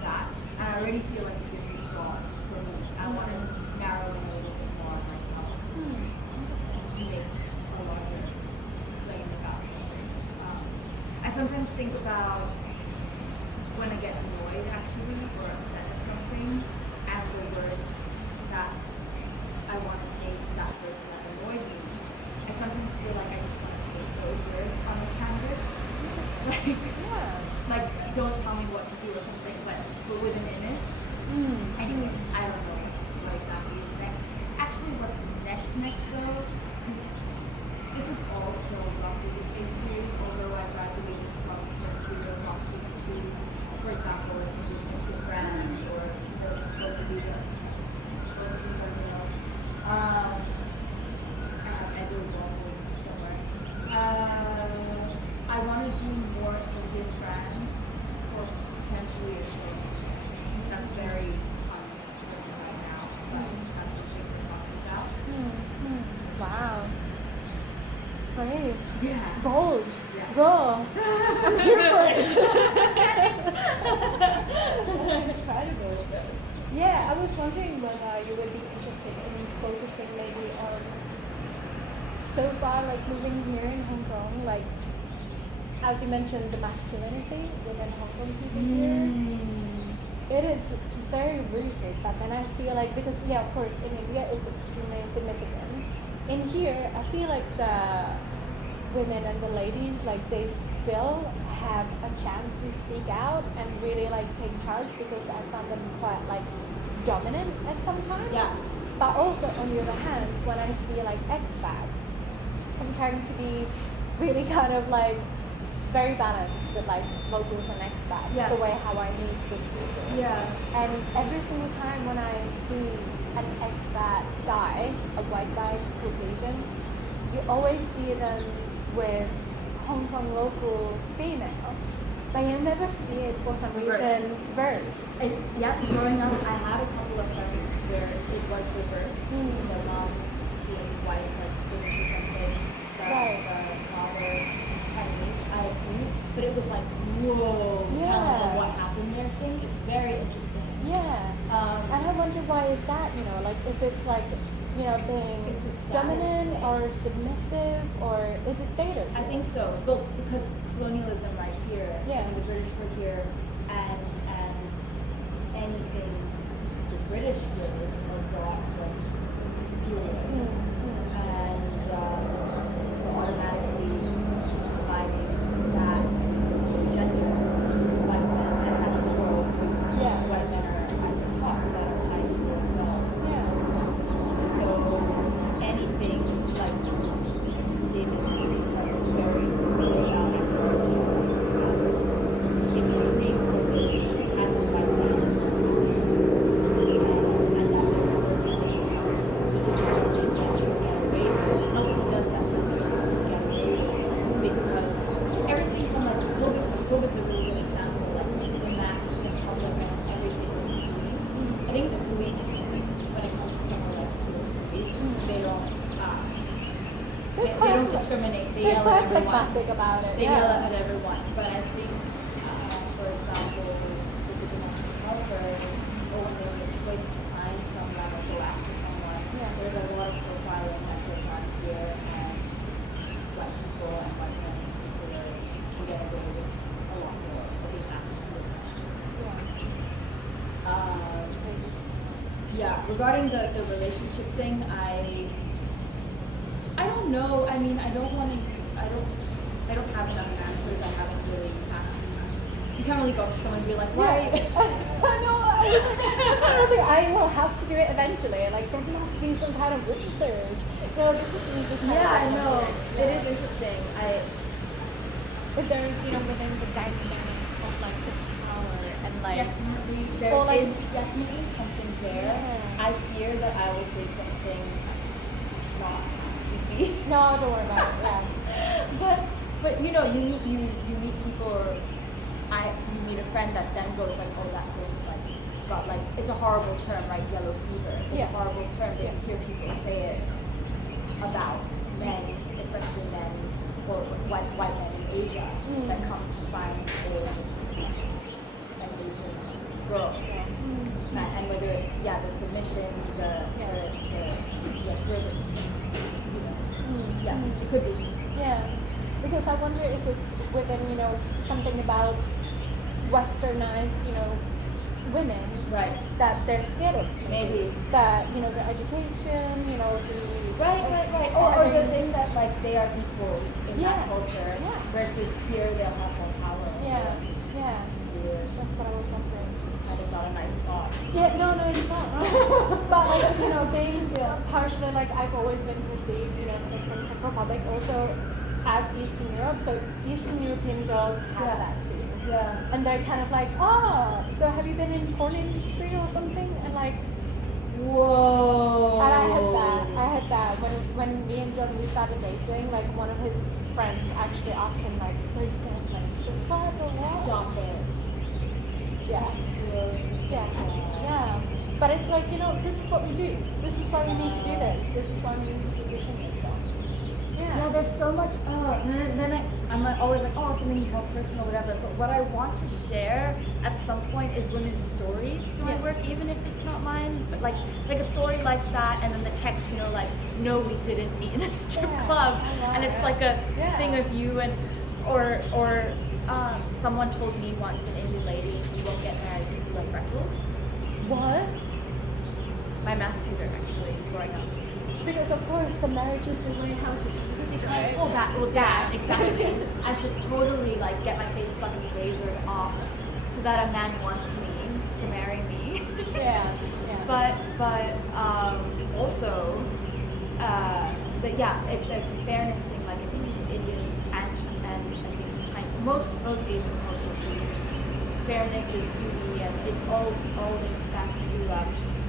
that, and I already feel like this is broad for me. I want to narrow in a little bit more on myself Interesting. to make a larger claim about something. I sometimes think about when I get annoyed actually or upset at something and the words that I want to say to that person that annoyed me. I sometimes feel like I just want to paint those words on the canvas. Like don't tell me what to do or something, but with an image. Anyways, I don't know what exactly is next. Actually, what's next though, because this is all still roughly the same series, although I graduated from just cereal boxes to, for example, a biscuit brand or those organisms. I have edible waffles somewhere. I want to do more Indian brands for potentially a show. That's very uncertain right now, but that's something we're talking about. Wow. Brave. Yeah. Bold. Yeah. Raw. I'm here for it. That's incredible. Yeah, I was wondering whether you would be interested in focusing maybe on, so far, like moving here in Hong Kong, like, as you mentioned, the masculinity within Hong Kong people here. It is very rooted, but then I feel like, because of course in India it's extremely significant. In here, I feel like the women and the ladies, like they still have a chance to speak out and really like take charge, because I found them quite like dominant at some times. Yeah. But also on the other hand, when I see like expats, I'm trying to be really kind of like very balanced with like locals and expats, Yeah. the way how I meet with people. Yeah. And every single time when I see an expat guy, a white guy, Caucasian, you always see them with Hong Kong local female, but you never see it for some reason reversed. Yeah, growing up, I had a couple of friends where it was reversed. The mom being white, like British or something, the father Chinese, I agree. But it was like, whoa, kind of like a what happened there thing. It's very interesting. Yeah. And I wonder why is that, you know, like if it's like, you know, being It's a status dominant thing. or submissive, or is it status? I think so. Well, because colonialism right here, Yeah. when the British were here, and anything the British did or brought was superior. And so automatically combining that gender, white men, and that's the world too. Yeah. White men are at the top, that are high here as well. Yeah. So anything like David was very clear about acknowledging as extreme privilege as a white man. And that makes certain things you can totally get away with. Nobody does that, but you can get away with it because everything from like COVID's a really good example, like the masks in public and everything with the police. I think the police, when it comes to somewhere like Peel Street, they don't discriminate. They They're yell quite at everyone. phlegmatic about it. They yeah. yell at everyone. But I think, for example, with the domestic helpers, or when there's a choice to find someone or go after someone, there's a lot of profiling that goes on here, and white people and white men in particular can get away with a lot more of being asked fewer questions. It's crazy. Yeah, regarding the relationship thing, I don't know. I mean, I don't have enough answers. I haven't really asked. You can't really go to someone and be like, why? I know. That's what I was like. I will have to do it eventually. Like there must be some kind of research. No, this is me just. Yeah, I know. It is interesting. If there is, you know, within the dynamics of like the power and like definitely there or, like, is definitely something there. Yeah. I fear that I will say something not PC. No, don't worry about it. Yeah. But you know, you meet people, or you meet a friend that then goes like, oh, that person like has got like, it's a horrible term, right? Yellow fever. It's a horrible term. They hear people say it about men, especially men or white men in Asia that come to find an Asian girl. And whether it's the submission, the servant, it could be. Yeah, because I wonder if it's within, you know, something about westernized, you know, women, Right. that they're scared of. Maybe. That, you know, the education, you know, the... Right. Or the thing that like they are equals in that culture versus here they'll have more power. Yeah. Yeah. That's what I was wondering. It's kind of not a nice thought. Yeah, no, it's not. No. But like, you know, being partially like I've always been perceived, you know, like from Czech Republic also as Eastern Europe. So Eastern European girls have that too. Yeah. And they're kind of like, oh, so have you been in porn industry or something? And like, whoa. and I had that when me and John we started dating. Like one of his friends actually asked him like, so you guys went to strip club or what? Stop it. Yeah. But it's like, you know, this is what we do. This is why we need to do this. This is why we need to keep pushing it. So. Yeah, there's so much. And then I'm like, always like, oh, something more personal, whatever. But what I want to share at some point is women's stories through my work, even if it's not mine. But like a story like that, and then the text, you know, like, no, we didn't meet in a strip club, and it's like a thing of you and or someone told me once, an Indian lady, you won't get married because you like freckles. What? My math tutor, actually, growing up. Because of course the marriage is the way how to exist, right? That exactly. I should totally like get my face fucking lasered off so that a man wants me to marry me. Yeah. But also, but yeah, it's a fairness thing. Like I think Indians and I think China, most Asian cultures, fairness is beauty, and it's all links back to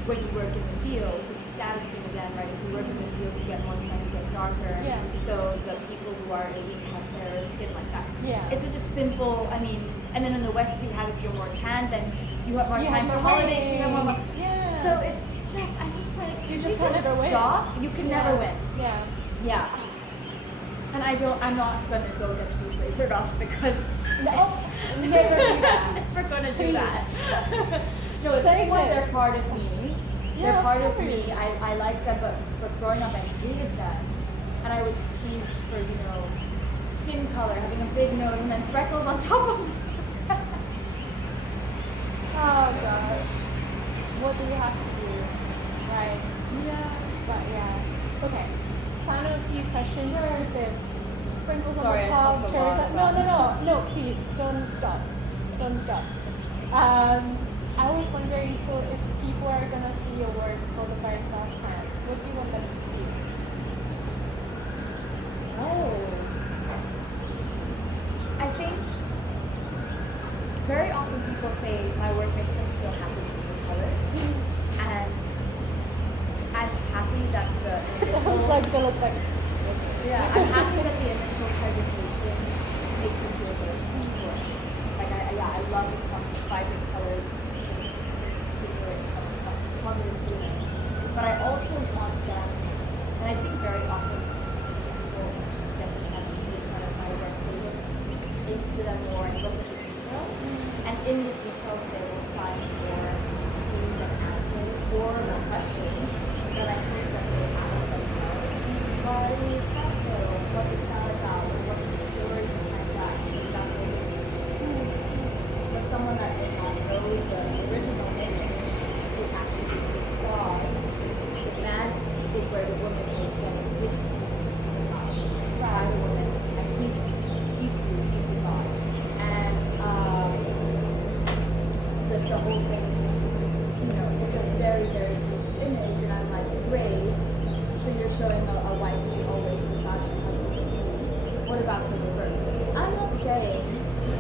when you work in the fields. It's a status thing again, right? If you work in the fields, you get more sun, you get darker. Yeah. So the people who are elite have fairer skin like that. Yeah. It's just simple. I mean, and then in the West, you have if you're more tan, then you have more time for holidays. You have more. Yeah. So it's just, I'm just like, You just can never win. Stop. You can never win. Yeah. Yeah. And I'm not gonna go get the lasered off because No, never do that. I'm never gonna do Please. that. No, at Say this point this. they're part of me. Yeah, They're part of course. me. I like them, but growing up I hated them. And I was teased for, skin color, having a big nose and then freckles on top of it. Oh gosh. What do we have to do? Right. Yeah. But yeah. Okay. Final few questions. Sure. Stupid. Sprinkles Sorry, I on the top, talked a cherries lot on. No, please don't stop. Don't stop. I was wondering, so if people are gonna see your work for the very first time, what do you want them to feel? Oh. I think very often people say my work makes them feel happy to see the colors. And I'm happy that the It was like they look like. I'm happy that the initial presentation makes them feel good. Of course. Like I love the vibrant colors, stimulate some positive feeling. But I also want them, and I think very often people get the chance to be in front of my work, they look into them more and look at the details. And in the details they will find more clues and answers or more questions that I hope that they ask themselves. Why is that though? What is that about? What's the story behind that? For example, this scene, for someone that may not know the original image, is actually this god. The man is where the woman is getting his feet massaged by the woman, and he's the god. And the whole thing, it's a very, very famous image, and I'm like, great. So you're showing a wife should always massage her husband's feet. What about the reverse? I'm not saying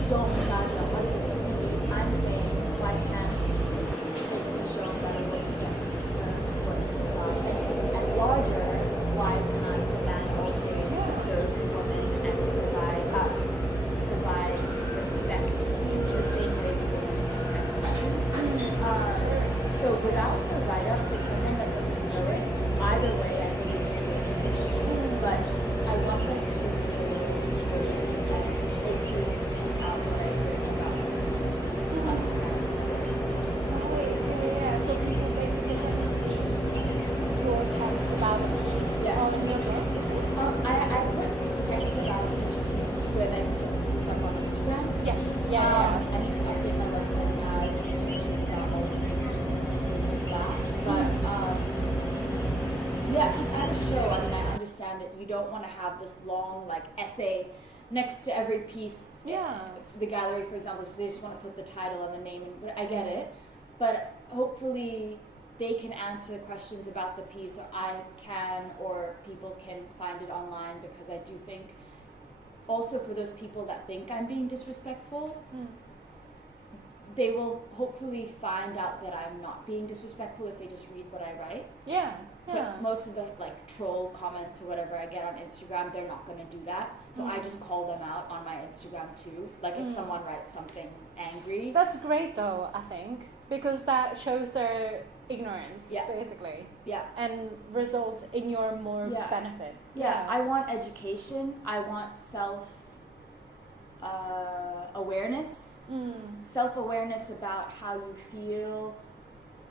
don't massage your husband's feet. I'm saying why can't it show that a woman gets her foot massaged? And larger, why can't the man also serve the woman and provide respect the same way the woman is expected to? So without the write-up for someone that doesn't know it, either way, I think it's a good image. But I want them to be curious and hopefully seek out what I heard about this to understand. So people basically can see your text about the piece on your book, is it? I put text about each piece when I put the piece up on Instagram. Yes. I need to update my website and add descriptions about all the pieces and sort of that. But because at a show, I understand it. You don't want to have this long essay next to every piece. Yeah. The gallery, for example, they just want to put the title and the name. And I get it, but hopefully they can answer questions about the piece, or I can, or people can find it online, because I do think also for those people that think I'm being disrespectful, they will hopefully find out that I'm not being disrespectful if they just read what I write. Yeah. But most of the troll comments or whatever I get on Instagram, they're not going to do that. So I just call them out on my Instagram too. Like if someone writes something angry. That's great though, I think, because that shows their ignorance, basically. Yeah. And results in your more benefit. Yeah, I want education. I want awareness. Self-awareness about how you feel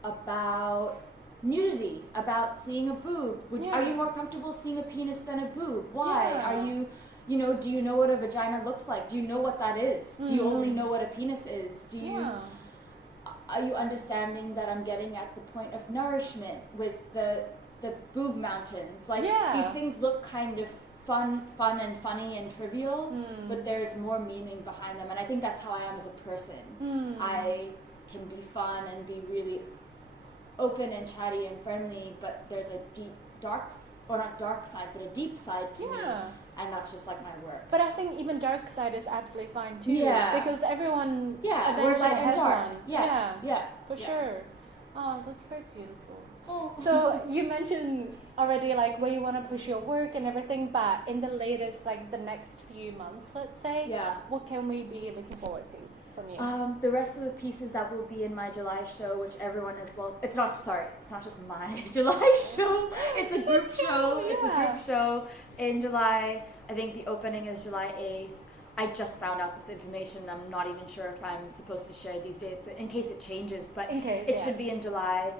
about nudity, about seeing a boob. Are you more comfortable seeing a penis than a boob? Why? Are you, do you know what a vagina looks like? Do you know what that is? Do you only know what a penis is? Are you understanding that I'm getting at the point of nourishment with the the boob mountains. Like Yeah. these things look kind of fun and funny and trivial, but there's more meaning behind them. And I think that's how I am as a person. I can be fun and be really open and chatty and friendly, but there's a deep or not dark side, but a deep side to me, and that's just like my work. But I think even dark side is absolutely fine too. Yeah. Because everyone we're eventually light and has dark. one. Yeah. For sure. Oh, that's very beautiful. Oh. So you mentioned already like where you want to push your work and everything, but in the latest, like the next few months, let's say, what can we be looking forward to from you? The rest of the pieces that will be in my July show, which everyone is it's not just my July show, it's a group show. It's a group show in July. I think the opening is July 8th. I just found out this information. I'm not even sure if I'm supposed to share these dates in case it changes, but it should be in July.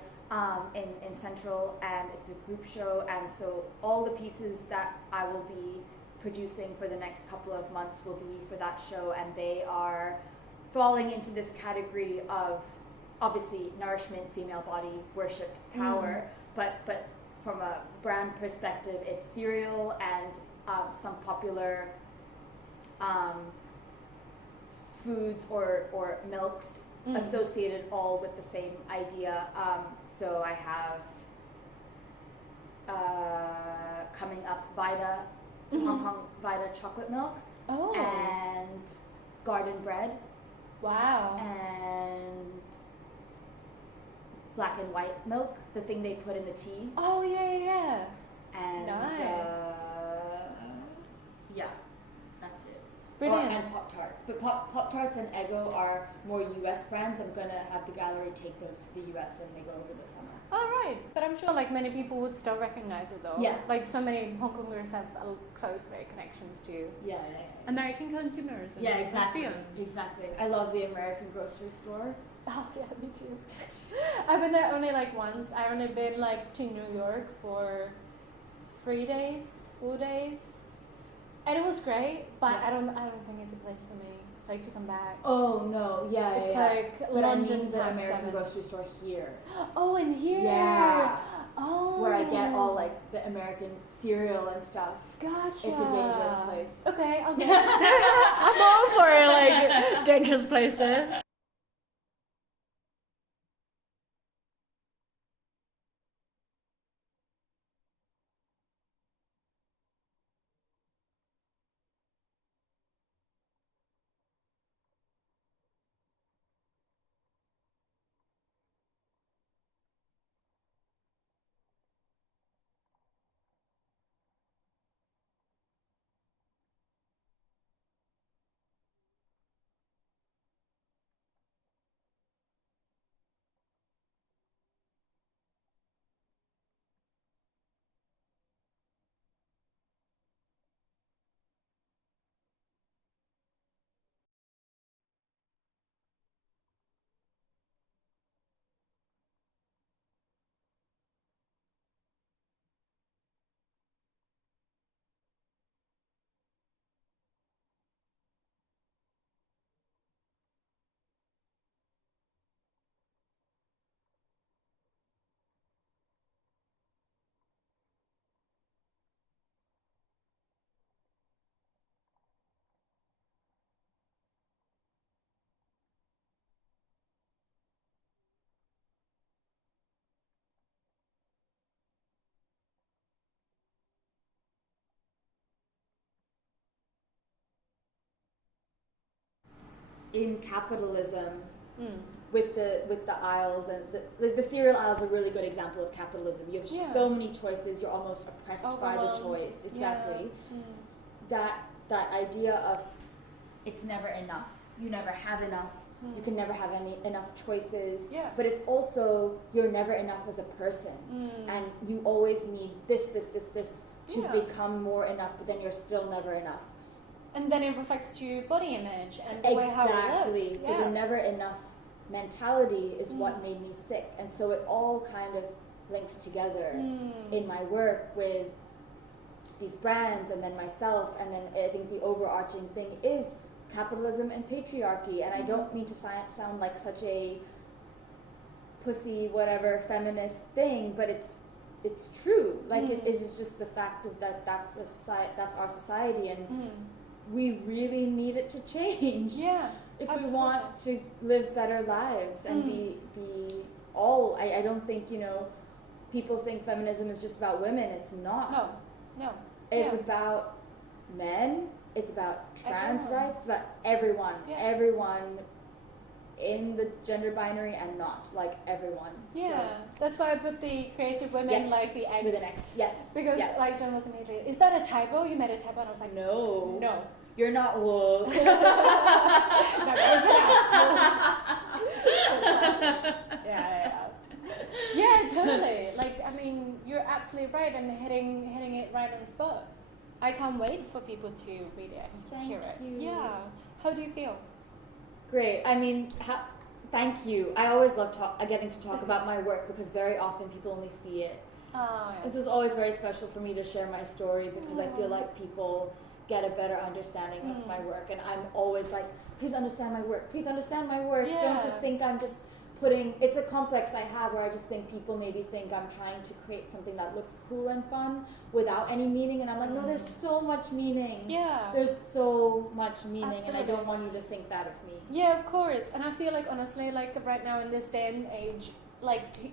In Central, and it's a group show, and so all the pieces that I will be producing for the next couple of months will be for that show, and they are falling into this category of obviously nourishment, female body, worship, power, but from a brand perspective, it's cereal and some popular foods or milks associated all with the same idea. So I have coming up Hong Kong Vita chocolate milk, and garden bread, and black and white milk, the thing they put in the tea. Oh yeah. And nice. That's it. Brilliant. And Pop-Tarts. But Pop-Tarts and Eggo are more US brands. I'm going to have the gallery take those to the US when they go over the summer. All right. But I'm sure like many people would still recognize it though. Yeah. Like so many Hong Kongers have close very connections to American consumers. Yeah, exactly. Exactly. I love the American grocery store. Oh yeah, me too. I've been there only like once. I've only been like to New York for 4 days. And it was great, but I don't think it's a place for me, like to come back. Oh no, it's like but London I mean the times American 7. grocery store here. Oh, in here. Yeah. Oh. Where I get all like the American cereal and stuff. Gotcha. It's a dangerous place. Okay, I'll get it. I'm all for like dangerous places. In capitalism, with the aisles and the cereal aisles are a really good example of capitalism. You have so many choices. You're almost oppressed by the choice. Exactly. That idea of it's never enough. You never have enough. You can never have enough choices. But it's also you're never enough as a person, and you always need this to become more enough. But then you're still never enough. And then it reflects to your body image and the way how you look. So the never enough mentality is what made me sick, and so it all kind of links together in my work with these brands and then myself, and then I think the overarching thing is capitalism and patriarchy. And I don't mean to sound like such a pussy whatever feminist thing, but it's it's true. Like Mm. it is just the fact of that's our society, and Mm. we really need it to change. Yeah. If absolutely. we want to live better lives and be all, I don't think, people think feminism is just about women. It's not. No. It's Yeah. about men. It's about trans Everyone. rights. It's about everyone. Yeah. Everyone in the gender binary and not, like everyone. Yeah. That's why I put the creative women, Yes. like the X. With an X. Yes. Because yes. like John was immediately, is that a typo? You made a typo, and I was like, No. no. You're not woke. No, open up. Yeah, totally. Like, I mean, you're absolutely right, and hitting it right on the spot. I can't wait for people to read it and Thank hear it. you. Yeah. How do you feel? Great. I mean, thank you. I always love getting to talk about my work because very often people only see it. Oh, This is always very special for me to share my story because I feel like people get a better understanding of my work, and I'm always like, please understand my work. Please understand my work. Yeah. Don't just think I'm just putting. It's a complex I have where I just think people maybe think I'm trying to create something that looks cool and fun without any meaning, and I'm like, no, there's so much meaning. Yeah. There's so much meaning, and I Absolutely. don't want you to think that of me. Yeah, of course. And I feel like, honestly, like right now in this day and age, like to